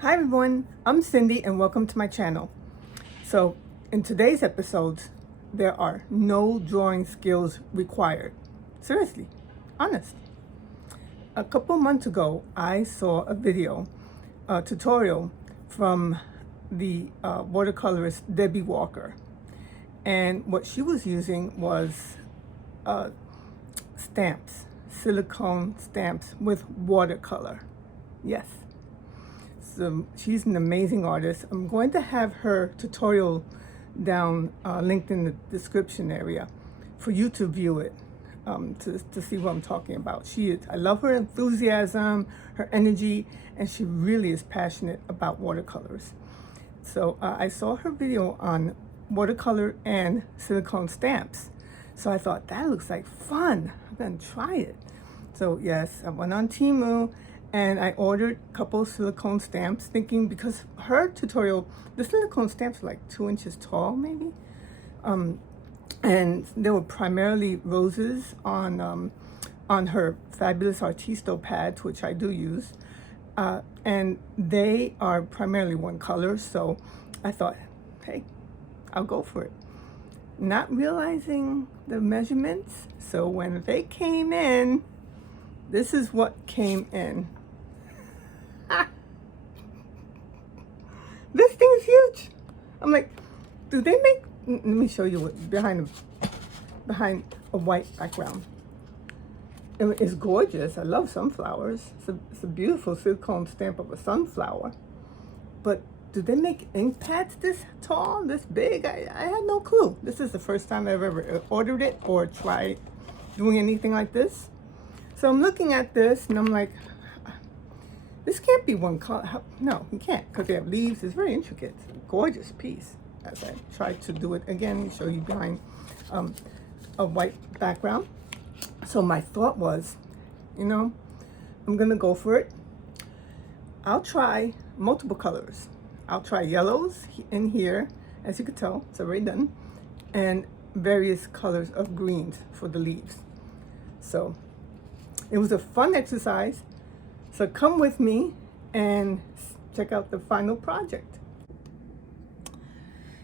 Hi everyone, I'm Cindy and welcome to my channel. So in today's episodes, there are no drawing skills required. Seriously, honest. A couple months ago, I saw a video, a tutorial from the watercolorist Debbie Walker. And what she was using was stamps, silicone stamps with watercolor. Yes. So she's an amazing artist. I'm going to have her tutorial down linked in the description area for you to view it, to see what I'm talking about. I love her enthusiasm, her energy, and she really is passionate about watercolors. So I saw her video on watercolor and silicone stamps. So I thought, that looks like fun. I'm gonna try it. So yes, I went on Temu and I ordered a couple silicone stamps, thinking, because her tutorial, the silicone stamps were like 2 inches tall, maybe. And they were primarily roses on her Fabulous Artisto pads, which I do use. And they are primarily one color, so I thought, hey, I'll go for it. Not realizing the measurements, so when they came in, this is what came in. This thing is huge. I'm like, do they make, let me show you what behind a white background. It's gorgeous. I love sunflowers. It's a beautiful silicone stamp of a sunflower. But do they make ink pads this tall, this big? I had no clue. This is the first time I've ever ordered it or tried doing anything like this. So I'm looking at this and I'm like, this can't be one color. No, you can't, because they have leaves. It's very intricate. It's a gorgeous piece. As I tried to do it again, show you behind a white background. So my thought was, I'm gonna go for it. I'll try multiple colors. I'll try yellows in here, as you can tell, it's already done, and various colors of greens for the leaves. So it was a fun exercise. So come with me and check out the final project.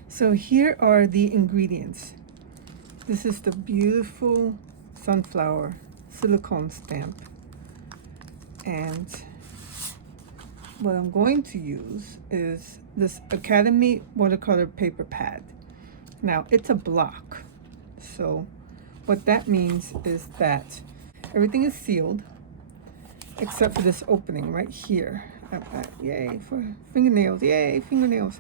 So here are the ingredients. This is the beautiful sunflower silicone stamp. And what I'm going to use is this Academy watercolor paper pad. Now it's a block. So what that means is that everything is sealed except for this opening right here. Yay for fingernails, yay, fingernails.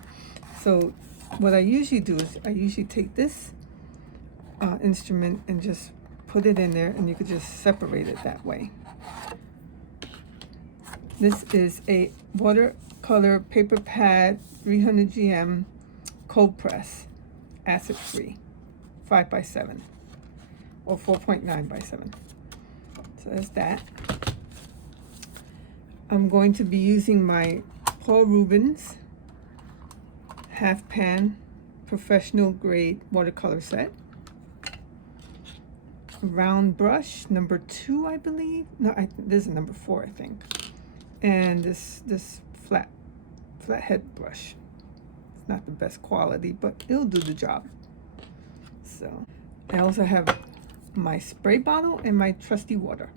So what I usually do is I usually take this instrument and just put it in there, and you could just separate it that way. This is a watercolor paper pad, 300 GM, cold press, acid free, 5x7 or 4.9x7. So that's that. I'm going to be using my Paul Rubens half pan professional grade watercolor set. Round brush, number 2, I believe. No, this is number 4, I think. And this flat head brush. It's not the best quality, but it'll do the job. So I also have my spray bottle and my trusty water.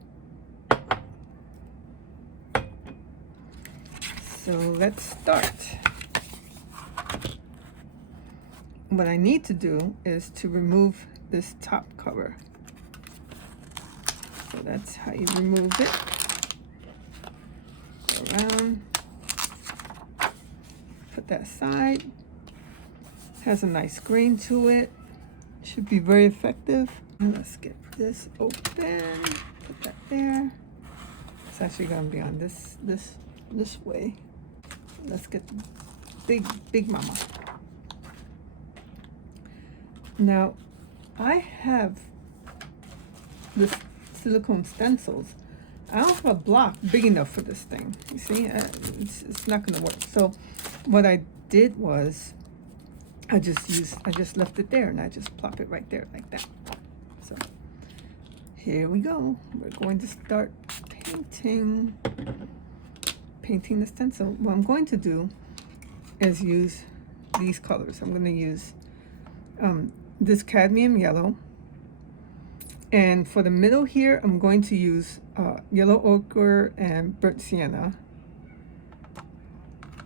So let's start. What I need to do is to remove this top cover. So that's how you remove it. Go around. Put that aside. Has a nice grain to it. Should be very effective. And let's get this open. Put that there. It's actually going to be on this way. Let's get the big mama. Now, I have this silicone stencils. I don't have a block big enough for this thing. You see, it's not going to work. So what I did was I just left it there, and I just plop it right there like that. So here we go. We're going to start painting. painting the stencil, what I'm going to do is use these colors. I'm going to use this cadmium yellow, and for the middle here I'm going to use yellow ochre and burnt sienna.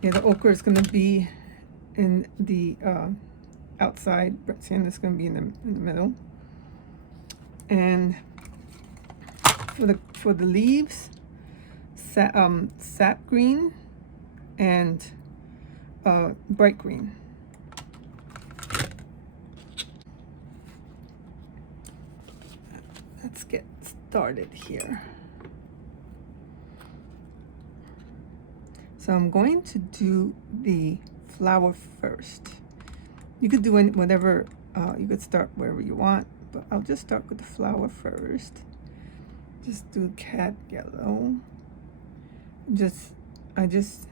Yellow ochre is going to be in the outside, burnt sienna is going to be in the middle. And for the leaves, sap green and bright green. Let's get started here. So I'm going to do the flower first. You could do whatever, you could start wherever you want, but I'll just start with the flower first. Just do cat yellow. I just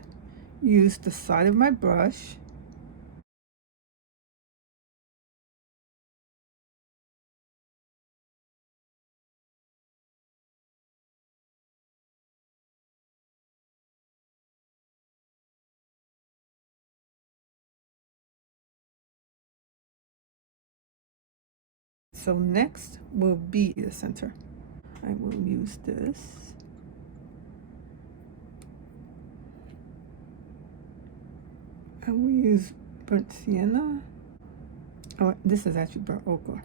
use the side of my brush. So next will be the center. I will use this. I will use burnt sienna. Oh, this is actually burnt ochre.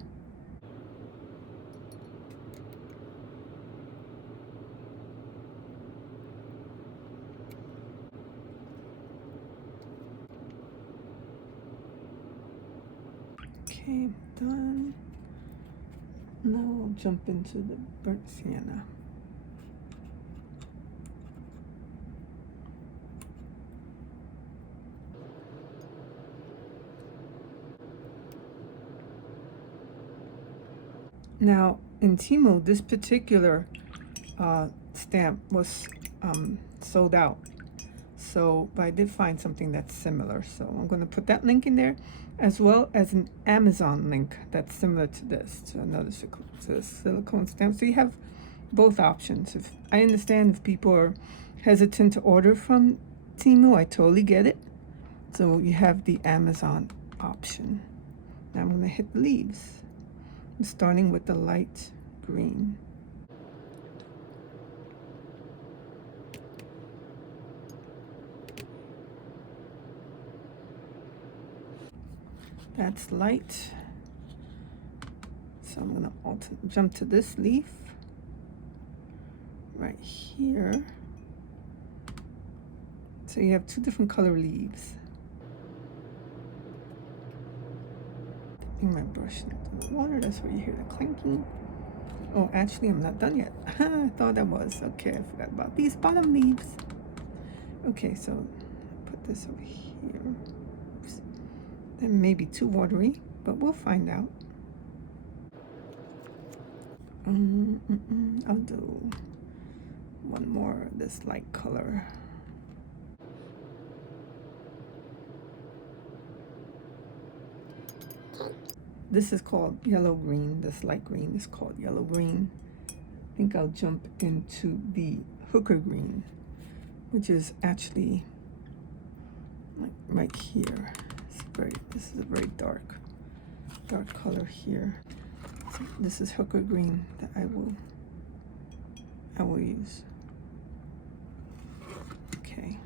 Okay, done. Now I'll jump into the burnt sienna. Now in Temu, this particular stamp was sold out. So, but I did find something that's similar. So I'm going to put that link in there, as well as an Amazon link that's similar to this, to another silicone stamp. So you have both options. If I understand if people are hesitant to order from Temu, I totally get it. So you have the Amazon option. Now I'm going to hit leaves. I'm starting with the light green. That's light. So I'm going to jump to this leaf right here. So you have two different color leaves. Dipping my brush into the water. That's where you hear the clanking. Oh, actually, I'm not done yet. I thought I was. Okay, I forgot about these bottom leaves. Okay, so put this over here. Oops. That may be too watery, but we'll find out. I'll do one more of this light color. This is called yellow green. This light green is called yellow green. I think I'll jump into the hooker green, which is actually like right here. This is a very dark color here. So this is hooker green that I will use. Okay.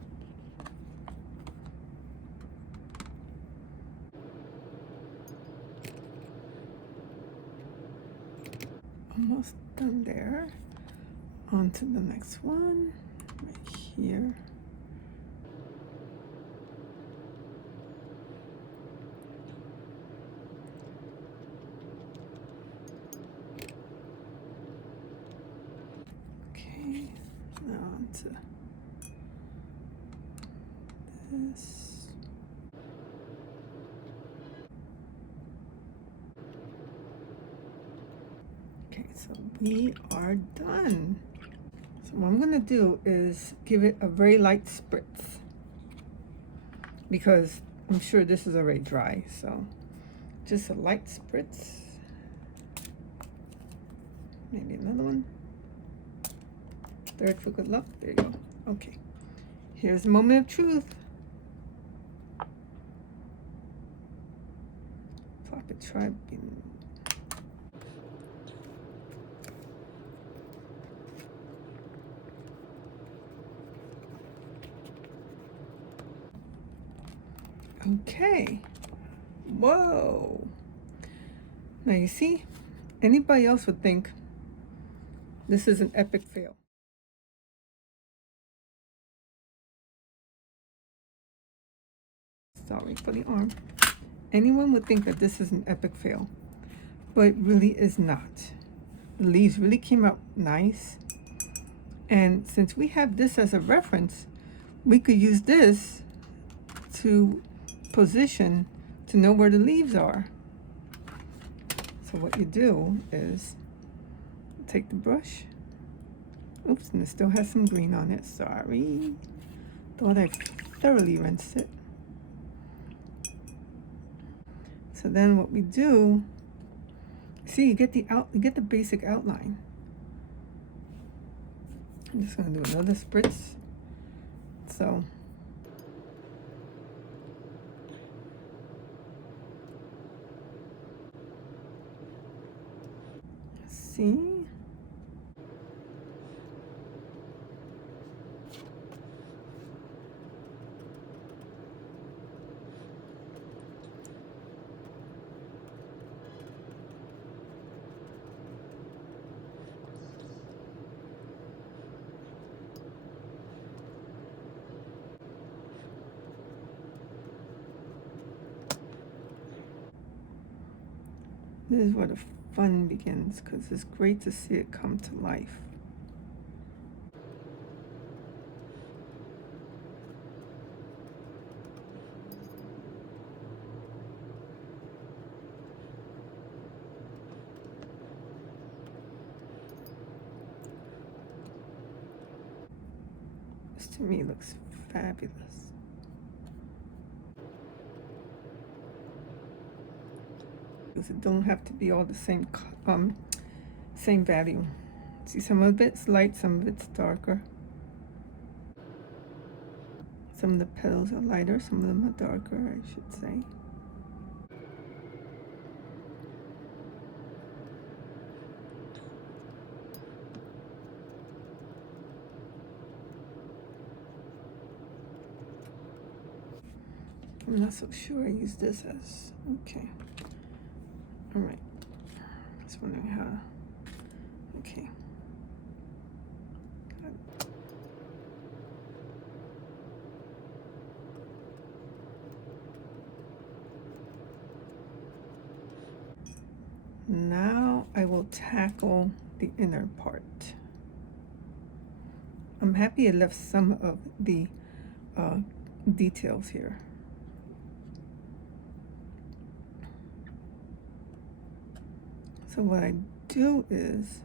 Almost done there. On to the next one, right here. Okay, now on to this. Okay, so we are done. So what I'm gonna do is give it a very light spritz, because I'm sure this is already dry, so just a light spritz. Maybe another one. Third for good luck. There you go. Okay. Here's a moment of truth. Flop it, try. Okay. Whoa. Now you see, anybody else would think this is an epic fail. Sorry for the arm. Anyone would think that this is an epic fail, but it really is not. The leaves really came out nice. And since we have this as a reference, we could use this to position to know where the leaves are. So what you do is take the brush. Oops, and it still has some green on it. Sorry. Thought I thoroughly rinsed it. So then what we do, see, you get the basic outline. I'm just gonna do another spritz. So see? This is where the fun begins, because it's great to see it come to life. This to me looks fabulous. It don't have to be all the same value. See, some of it's light, some of it's darker. Some of the petals are lighter, some of them are darker, I should say. I'm not so sure I use this as, okay. All right, just wondering how, okay. Now I will tackle the inner part. I'm happy I left some of the details here. So what I do is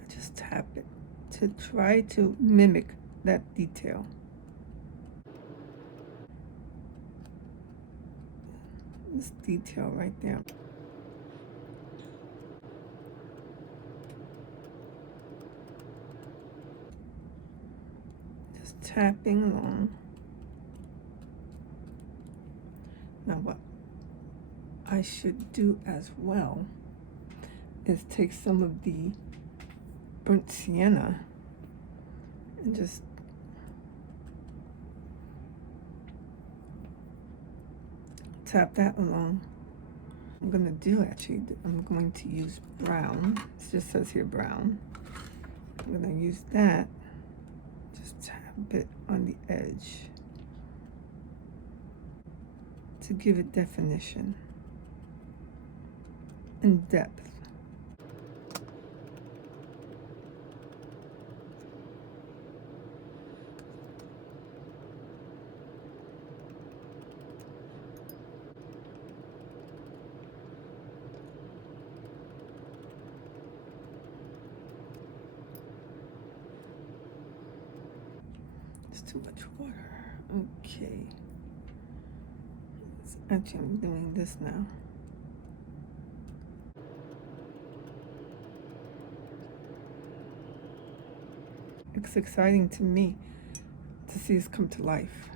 I just tap it to try to mimic that detail. This detail right there. Just tapping along. Now what I should do as well is take some of the burnt sienna and just tap that along. I'm going to use brown. It just says here brown. I'm going to use that, just tap it on the edge to give it definition and depth. It's too much water. Okay. Actually, I'm doing this now. It's exciting to me to see this come to life.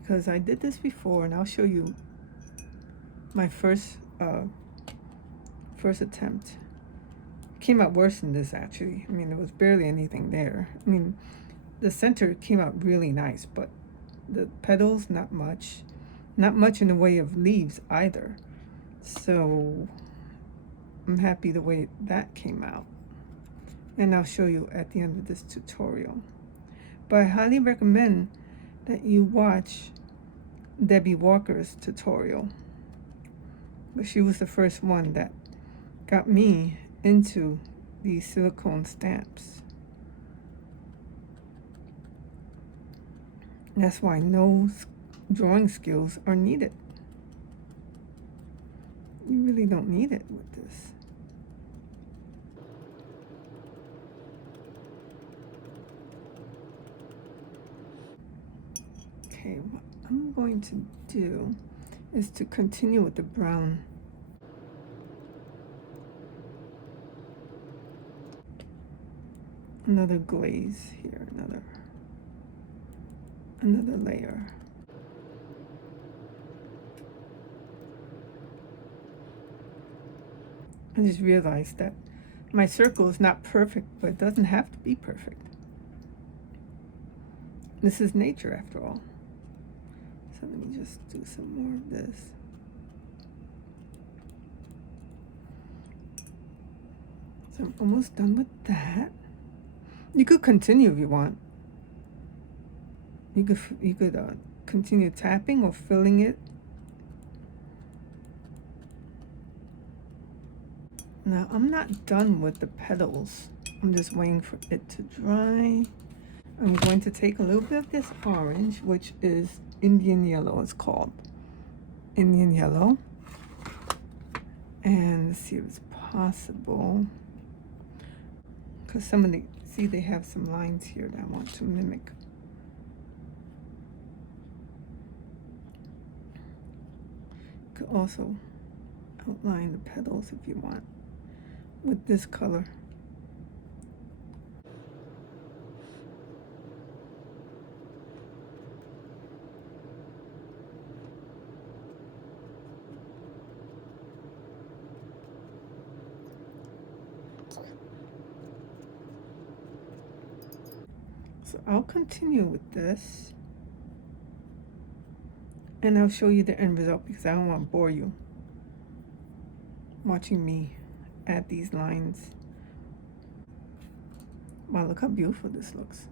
Because I did this before, and I'll show you my first attempt. It came out worse than this, actually. I mean, there was barely anything there. I mean, the center came out really nice, but the petals, not much. Not much in the way of leaves either. So I'm happy the way that came out. And I'll show you at the end of this tutorial. But I highly recommend that you watch Debbie Walker's tutorial. But she was the first one that got me into these silicone stamps. That's why no drawing skills are needed. You really don't need it with this. Okay, what I'm going to do is to continue with the brown. Another glaze here, another layer. I just realized that my circle is not perfect, but it doesn't have to be perfect. This is nature after all. So let me just do some more of this. So I'm almost done with that. You could continue if you want. You could continue tapping or filling it. Now I'm not done with the petals. I'm just waiting for it to dry. I'm going to take a little bit of this orange, which is Indian yellow, it's called. Indian yellow. And let's see if it's possible. Because some of the, see, they have some lines here that I want to mimic. You could also outline the petals if you want with this color. So I'll continue with this, and I'll show you the end result because I don't want to bore you watching me add these lines. Wow, look how beautiful this looks.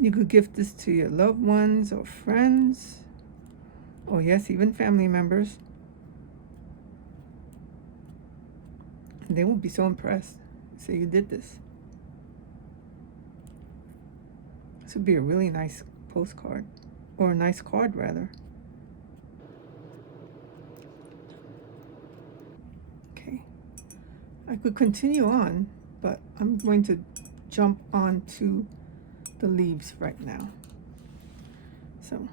You could gift this to your loved ones or friends, or yes, even family members. And they will be so impressed. Say you did this. This would be a really nice postcard, or a nice card rather. I could continue on, but I'm going to jump onto the leaves right now. So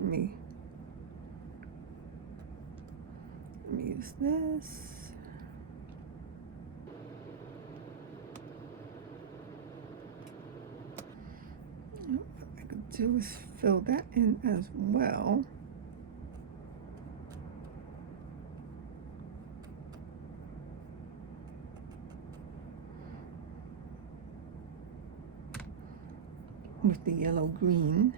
let me use this. What I could do is fill that in as well. With the yellow green.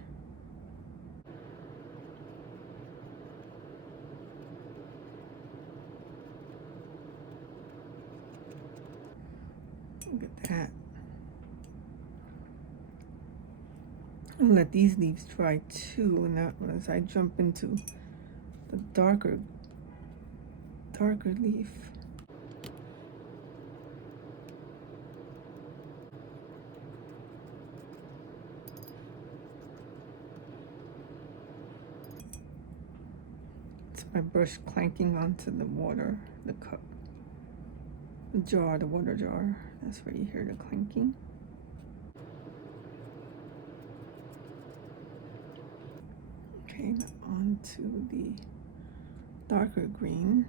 Look at that. I'll let these leaves dry too, and that as I jump into the darker leaf. My brush clanking onto the water, the cup, the jar, the water jar. That's where you hear the clanking. Okay, now onto the darker green.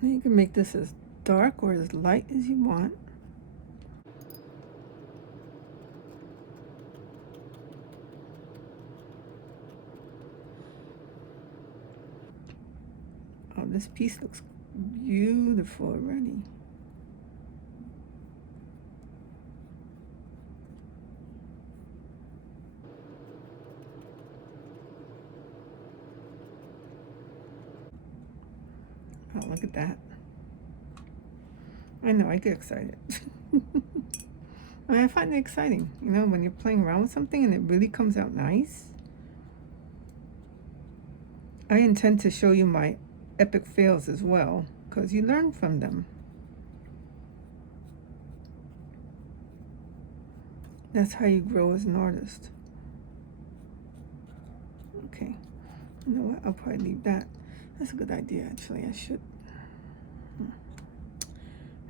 Now you can make this as dark or as light as you want. Oh, this piece looks beautiful already. Oh, look at that. I know, I get excited. I find it exciting, you know, when you're playing around with something and it really comes out nice. I intend to show you my epic fails as well, because you learn from them. That's how you grow as an artist. Okay, you know what, I'll probably leave that. That's a good idea, actually. I should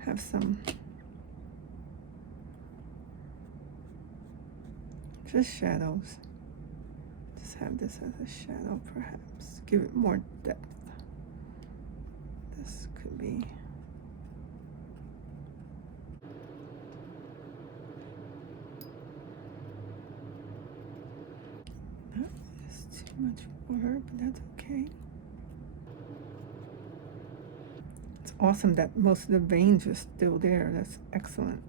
have some, just shadows. Just have this as a shadow, perhaps. Give it more depth. This could be. That is too much water, but that's okay. It's awesome that most of the veins are still there. That's excellent.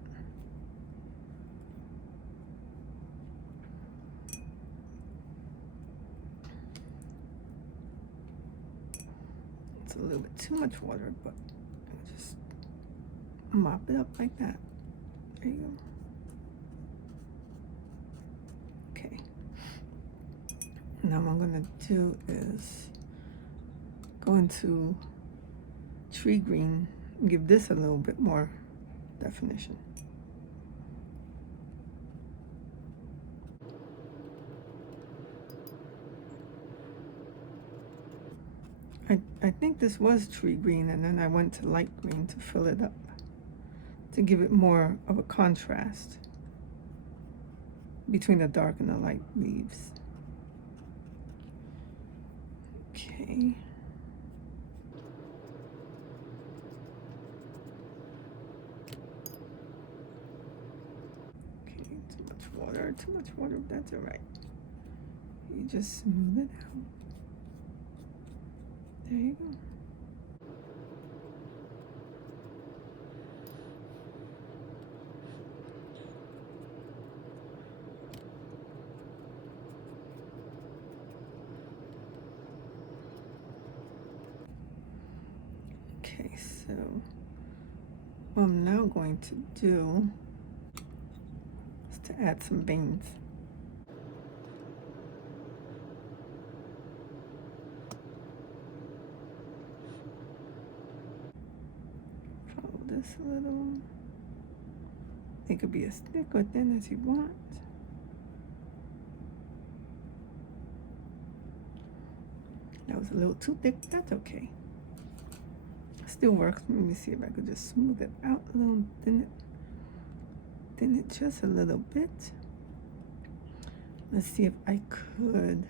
It's a little bit too much water, but I'll just mop it up like that. There you go. Okay. Now what I'm gonna do is go into tree green and give this a little bit more definition. I think this was tree green, and then I went to light green to fill it up, to give it more of a contrast between the dark and the light leaves. Okay. Okay, too much water, but that's all right. You just smooth it out. There you go. Okay, so what I'm now going to do is to add some veins. Follow this a little. It could be as thick or thin as you want. That was a little too thick, that's okay. Still works. Let me see if I could just smooth it out a little, thin it just a little bit. Let's see if I could,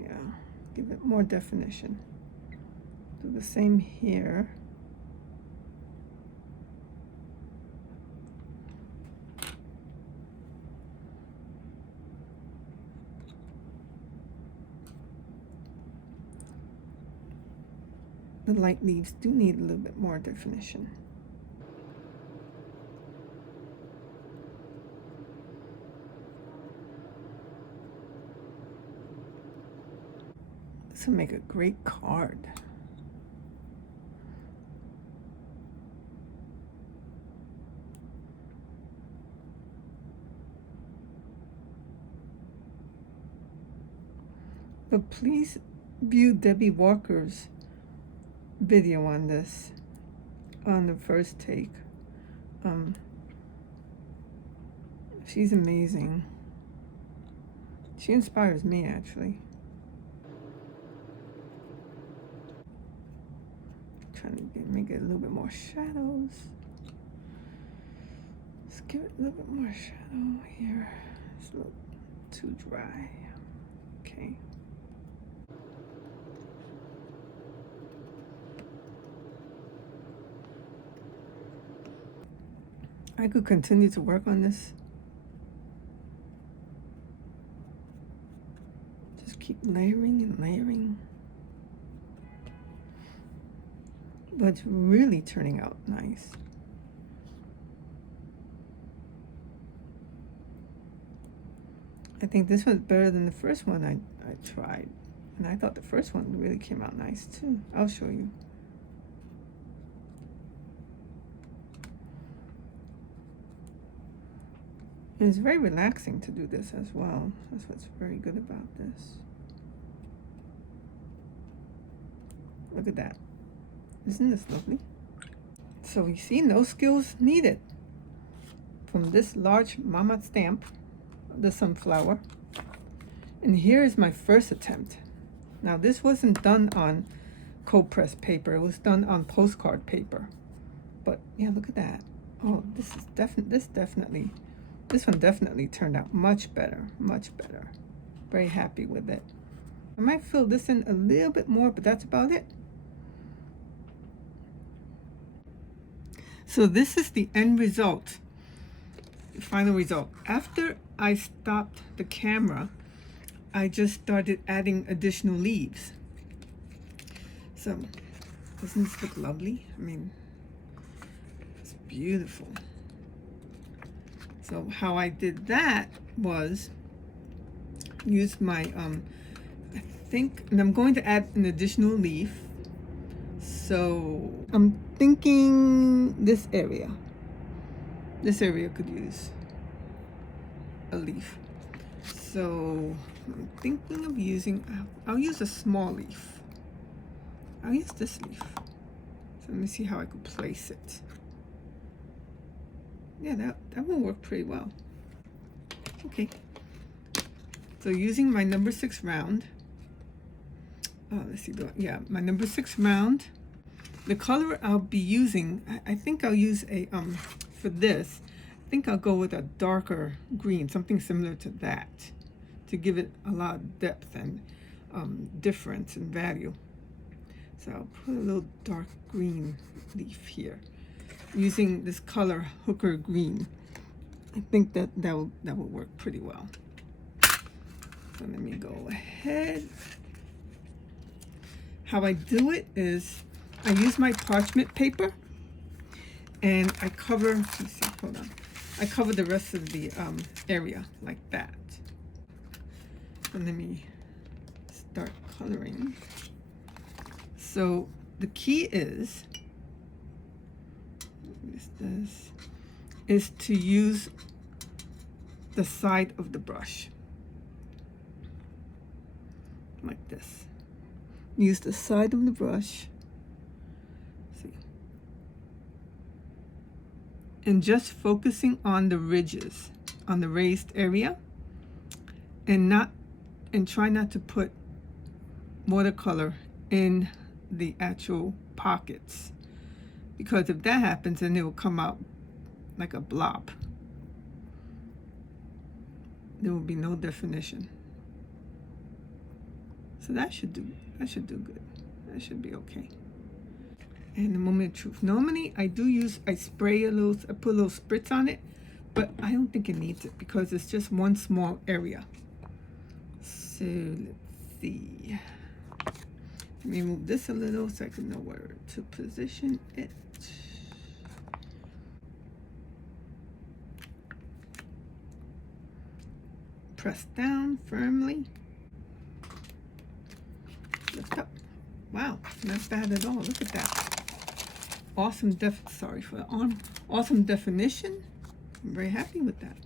yeah, give it more definition. Do the same here. The light leaves do need a little bit more definition. This will make a great card. But please view Debbie Walker's video on this, on the first take. She's amazing. She inspires me, actually. Trying to make it a little bit more shadows. Let's give it a little bit more shadow here. It's a little too dry. Okay. I could continue to work on this. Just keep layering and layering. But it's really turning out nice. I think this one's better than the first one I tried. And I thought the first one really came out nice too. I'll show you. And it's very relaxing to do this as well. That's what's very good about this. Look at that. Isn't this lovely? So you see, no skills needed. From this large mama stamp, the sunflower. And here is my first attempt. Now this wasn't done on cold pressed paper, it was done on postcard paper. But yeah, look at that. Oh, this one definitely turned out much better, much better. Very happy with it. I might fill this in a little bit more, but that's about it. So this is the end result, the final result. After I stopped the camera, I just started adding additional leaves. So, doesn't this look lovely? I mean, it's beautiful. So how I did that was use my, I think, and I'm going to add an additional leaf. So I'm thinking this area could use a leaf. So I'm thinking of using, I'll use a small leaf. I'll use this leaf. So let me see how I could place it. Yeah, that will work pretty well. Okay. So using my number 6 round. Oh, let's see. Yeah, my number 6 round. The color I'll be using, I think I'll use a, for this, I think I'll go with a darker green, something similar to that, to give it a lot of depth and difference in value. So I'll put a little dark green leaf here, using this color Hooker Green. I think that will work pretty well. So let me go ahead. How I do it is I use my parchment paper and I cover, let's see, hold on. I cover the rest of the area like that. So let me start coloring. So the key is to use the side of the brush like this. Use the side of the brush. See, and just focusing on the ridges, on the raised area, and try not to put watercolor in the actual pockets, because if that happens, then it will come out like a blob. There will be no definition. So that should do good. That should be okay. And the moment of truth. Normally I spray a little, I put a little spritz on it, but I don't think it needs it because it's just one small area. So let's see. Let me move this a little so I can know where to position it. Press down firmly. Lift up. Wow, not bad at all. Look at that. Awesome sorry for the arm. Awesome definition. I'm very happy with that.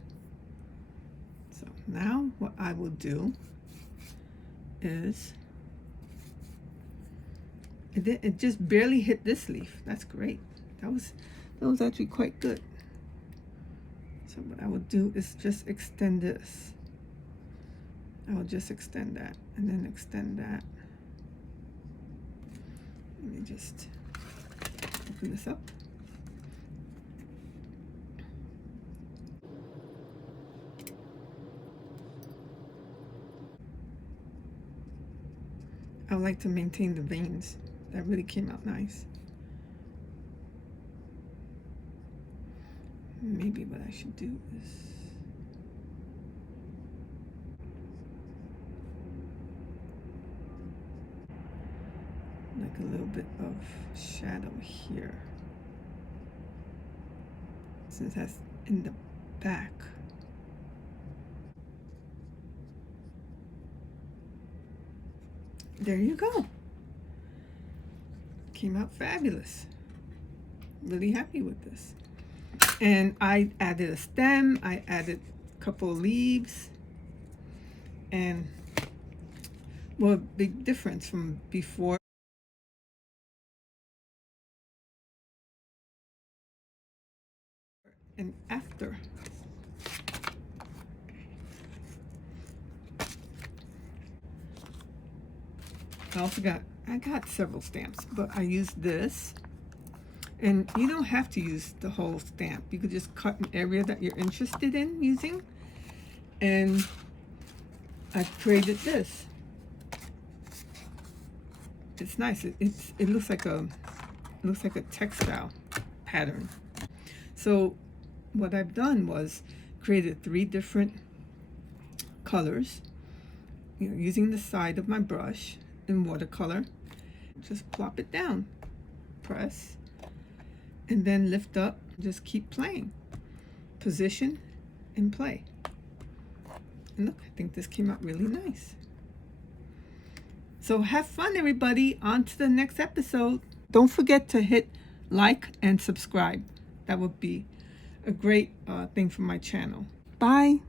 So now what I will do is it just barely hit this leaf. That's great. That was actually quite good. So what I will do is just extend this. I will just extend that and then extend that. Let me just open this up. I like to maintain the veins. That really came out nice. maybe what I should do is like a little bit of shadow here, since that's in the back. There you go. Came out fabulous. Really happy with this. And I added a stem, I added a couple of leaves, and well, big difference from before and after. I got several stamps, but I used this. And you don't have to use the whole stamp. You could just cut an area that you're interested in using. And I created this. It's nice. It looks like a textile pattern. So what I've done was created 3 different colors, using the side of my brush in watercolor. Just plop it down, press, and then lift up. Just keep playing, position and play. And look, I think this came out really nice. So have fun, everybody. On to the next episode. Don't forget to hit like and subscribe. That would be a great thing for my channel. Bye.